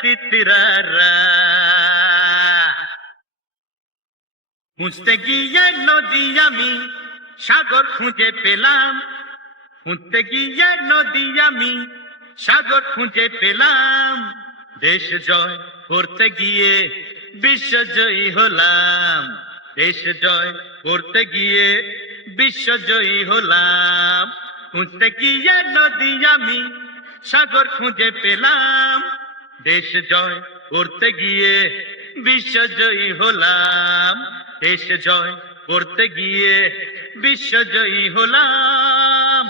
তিতিরারা। খুঁজতে গিয়ে নদী আমি সাগর খুঁজে পেলাম, খুঁজতে গিয়ে নদী আমি সাগর খুঁজে পেলাম। দেশ জয় করতে গিয়ে বিশ্বজয়ী হলাম, দেশ জয় করতে গিয়ে বিশ্বজয়ী হলাম। খুঁজতে গিয়ে নদী আমি সাগর খুঁজে পেলাম, দেশ জয় করতে গিয়ে বিশ্বজয়ী হলাম, দেশ জয় করতে গিয়ে বিশ্বজয়ী হলাম।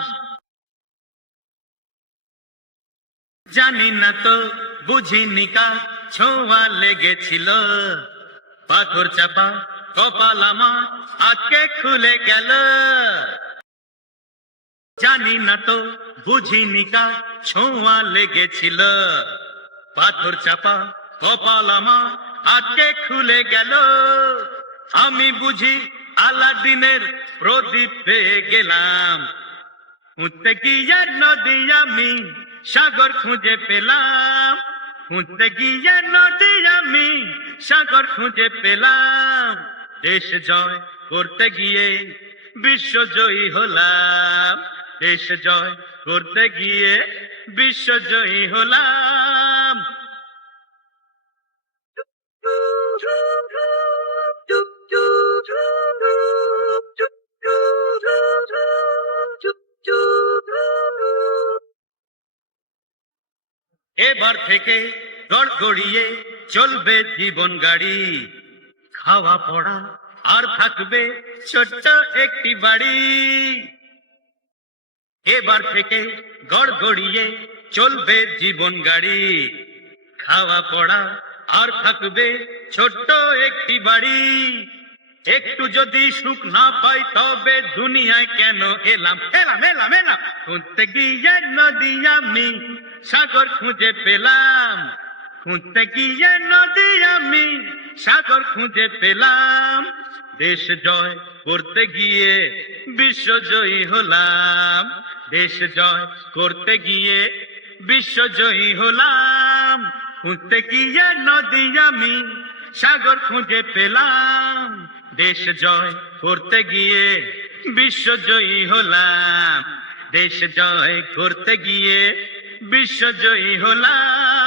জানি না তো বুঝিনি কার ছোঁয়া লেগেছিল, পাথর চাপা কপাল আমার আজকে খুলে গেল। জানি না তো বুঝিনি কার ছোঁয়া লেগেছিল, পাথর চাপা কপাল আমার আজকে খুলে গেল। আমি বুঝি আলাদিনের প্রদীপ পেয়ে গেলাম, খুঁজতে গিয়ে নদী আমি সাগর খুঁজে পেলাম, খুঁজতে গিয়ে নদী আমি সাগর খুঁজে পেলাম। দেশ জয় করতে গিয়ে বিশ্বজয়ী হলাম, দেশ জয় করতে গিয়ে বিশ্বজয়ী হলাম। এবার থেকে গড়গড়িয়ে চলবে জীবন গাড়ি, খাওয়া পড়া আর থাকবে ছোট্ট একটি বাড়ি। এবার থেকে গড়গড়িয়ে চলবে জীবন গাড়ি, খাওয়া পড়া আর থাকবে ছোট্ট একটি বাড়ি। একটু যদি সুখ না পাই তবে দুনিয়ায় কেন এলাম, এলাম এলাম এলাম। খুঁজতে গিয়ে নদী আমি সাগর খুঁজে পেলাম, খুঁজতে গিয়ে নদী আমি সাগর খুঁজে পেলাম। দেশ জয় করতে গিয়ে বিশ্বজয়ী হলাম, দেশ জয় করতে গিয়ে বিশ্বজয়ী হলাম। খুঁজতে গিয়ে নদী আমি সাগর খুঁজে পেলাম, দেশ জয় করতে গিয়ে বিশ্বজয়ী হলাম, দেশ জয় করতে গিয়ে বিশ্বজয়ী হলাম।